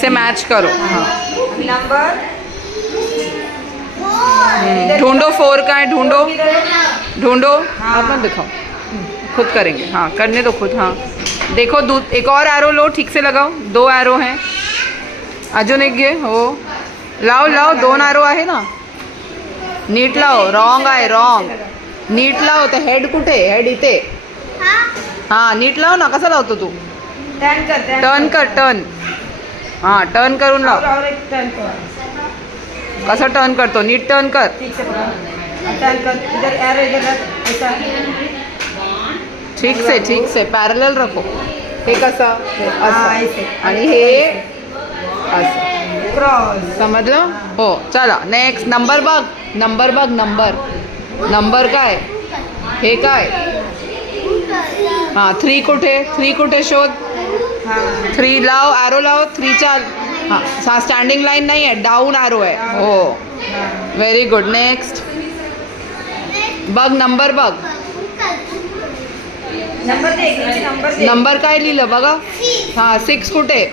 से match करो। हाँ number ढूंढो 4 का है, ढूंढो ढूंढो। आप मत दिखाओ, खुद करेंगे। हाँ करने दो खुद। हाँ देखो एक और एरो लो, ठीक से लगाओ। 2 एरो हैं अजून एक घे हो। लाव 2 एरो आहे ना, नीट लाव। रॉंग आहे, रॉंग। नीट लाव. तर हेड कुठे? हेड इथे. हां नीट लाव ना. कसं लावतो तू? टर्न कर टर्न. हां टर्न करून लाव. कसं टर्न करतो? नीट टर्न कर. ठीक से पॅरलल रखो. हे कसं? असं. आणि हे असं. क्रॉस. समजलं? हो चला नेक्स्ट. नंबर बघ. नंबर काय? हे काय? हां 3 कुठे? 3 कुठे शोध. 3 लाव. ॲरो लाव. 3 चाल. हां स्टँडिंग लाईन नाही आहे, डाऊन ॲरो आहे. हो व्हेरी गुड. नेक्स्ट बघ. नंबर बघ. नंबर काय लिहिलं बघा. हां 6 कुठे?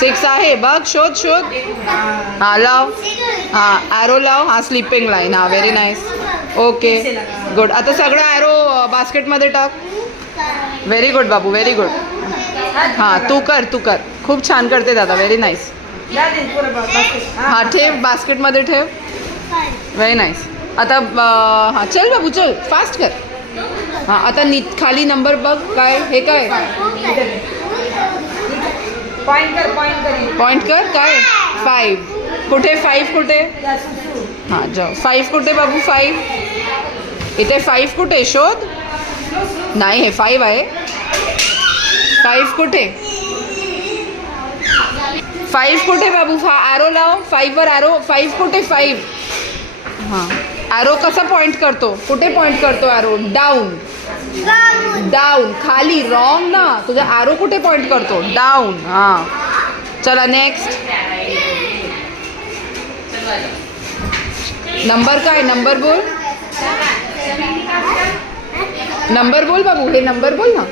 6 आहे बघ. शोध. हां लाव. हां ॲरो लाव. हां स्लिपिंग लाईन. हां व्हेरी नाईस. Okay good. आता सगळं ॲरो बास्केटमध्ये टाक. व्हेरी गुड बाबू, व्हेरी गुड. हां तू कर. खूप छान करते दादा. Very nice. हां ठेव बास्केटमध्ये ठेव. Very nice. आता हां चल बाबू चल, फास्ट कर. हां आता खाली नंबर बघ. काय? हे काय? पॉइंट कर. काय? 5 कुठे? 5 कुठे? हां जाऊ. 5 कुठे बाबू? 5 इथे. 5 कुठे? शोध. नाही हे 5 आहे. 5 कुठे? 5 कुठे बाबू? ॲरो लाव. 5 वर ॲरो. 5 कुठे? 5. हां ॲरो कसा पॉइंट करतो? कुठे पॉइंट करतो ॲरो? डाऊन. खाली. रॉंग ना. तुझा ॲरो कुठे पॉइंट करतो? डाऊन. हां चला नेक्स्ट. नंबर काय? नंबर बोल. नंबर बोल बाबू. हे नंबर बोल ना.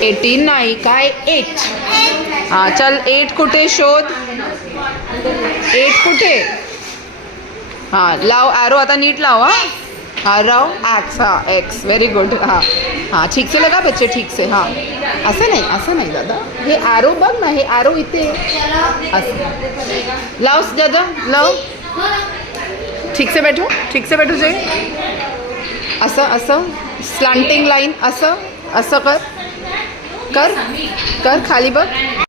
18 नाही. काय? 8. हां चल 8 कुठे? शोध. 8 कुठे? हां लाव ॲरो. आता नीट लाव. हाँ राव. एक्स. हाँ एक्स. Very good. हाँ ठीक से लगा बच्चे, ठीक से. हाँ असं नाही दादा. हे ॲरो बघ ना. हे ॲरो इथे असं लाव दादा. लाव. ठीक से बैठो जे. असं स्लांटिंग लाईन. असं कर खाली बघ.